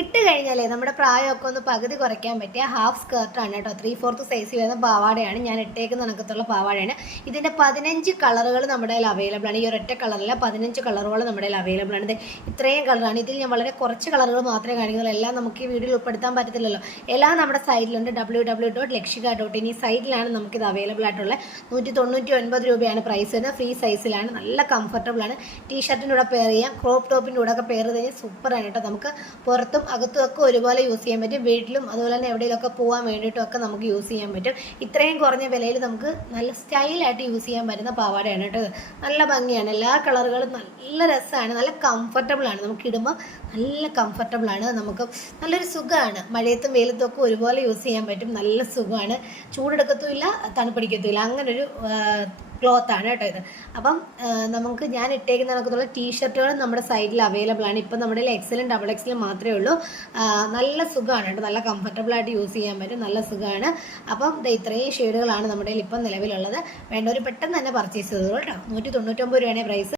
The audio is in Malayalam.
ഇട്ട് കഴിഞ്ഞാലേ നമ്മുടെ പ്രായമൊക്കെ ഒന്ന് പകുതി കുറയ്ക്കാൻ പറ്റിയ ഹാഫ് സ്കേർട്ടാണ് കേട്ടോ. 3/4 സൈസിൽ വരുന്ന പാവാടയാണ് ഞാൻ ഇട്ടേക്കുന്ന കണക്കത്തുള്ള പാവാടയാണ്. ഇതിൻ്റെ 15 കളറുകൾ നമ്മുടെ കയ്യിൽ അവൈലബിൾ ആണ്. ഈ ഒരൊറ്റ കളറില്ല, 15 കളറുകൾ നമ്മുടെ കയ്യിൽ അവൈലബിൾ ആണ്. ഇത് ഇത്രയും കളറാണ്. ഇതിൽ ഞാൻ വളരെ കുറച്ച് കളറുകൾ മാത്രമേ കാണിക്കുന്നുള്ളൂ. എല്ലാം നമുക്ക് ഈ വീഡിയോയിൽ ഉൾപ്പെടുത്താൻ പറ്റത്തില്ലല്ലോ. എല്ലാം നമ്മുടെ സൈറ്റിലുണ്ട്. www.lekshika.in. ഈ സൈറ്റിലാണ് നമുക്കിത് അവൈലബിൾ ആയിട്ടുള്ളത്. 199 രൂപയാണ് പ്രൈസ് വരുന്നത്. ഫ്രീ സൈസിലാണ്, നല്ല കംഫർട്ടബിൾ ആണ്. ടീഷർട്ടിൻ്റെ കൂടെ പെയർ ചെയ്യാം, ക്രോപ്പ് ടോപ്പിൻ്റെ കൂടെ ഒക്കെ പെയർ ചെയ്ത് കഴിഞ്ഞാൽ സൂപ്പറാണ് കേട്ടോ. നമുക്ക് പുറത്തും അകത്തും ഒക്കെ ഒരുപോലെ യൂസ് ചെയ്യാൻ പറ്റും. വീട്ടിലും അതുപോലെ തന്നെ എവിടെയെങ്കിലുമൊക്കെ പോകാൻ വേണ്ടിയിട്ടും ഒക്കെ നമുക്ക് യൂസ് ചെയ്യാൻ പറ്റും. ഇത്രയും കുറഞ്ഞ വിലയിൽ നമുക്ക് നല്ല സ്റ്റൈലായിട്ട് യൂസ് ചെയ്യാൻ പറ്റുന്ന പാവാടയാണ് കേട്ടോ. നല്ല ഭംഗിയാണ്, എല്ലാ കളറുകളും നല്ല രസമാണ്, നല്ല കംഫർട്ടബിൾ ആണ്. നമുക്ക് ഇടുമ്പോൾ നല്ല കംഫർട്ടബിൾ ആണ്, നമുക്ക് നല്ലൊരു സുഖമാണ്. മഴയത്തും വെയിലത്തും ഒക്കെ ഒരുപോലെ യൂസ് ചെയ്യാൻ പറ്റും. നല്ല സുഖമാണ്, ചൂടെടുക്കത്തുമില്ല, തണുപ്പിടിക്കത്തുമില്ല. അങ്ങനൊരു ക്ലോത്താണ് കേട്ടോ ഇത്. അപ്പം നമുക്ക് ഞാൻ ഇട്ടേക്കുന്ന കണക്കത്തുള്ള ടീഷർട്ടുകൾ നമ്മുടെ സൈറ്റിൽ അവൈലബിൾ ആണ്. ഇപ്പം നമ്മുടെ എക്സലും XXL മാത്രമേ ഉള്ളൂ. നല്ല സുഖമാണ് കേട്ടോ, നല്ല കംഫർട്ടബിൾ ആയിട്ട് യൂസ് ചെയ്യാൻ പറ്റും, നല്ല സുഖമാണ്. അപ്പം ഇത്രയും ഷെയ്ഡുകളാണ് നമ്മുടെ ഇപ്പം നിലവിലുള്ളത്. വേണ്ടവർ പെട്ടെന്ന് തന്നെ പർച്ചേസ് ചെയ്തോളൂ കേട്ടോ. 199 രൂപയാണ് പ്രൈസ്.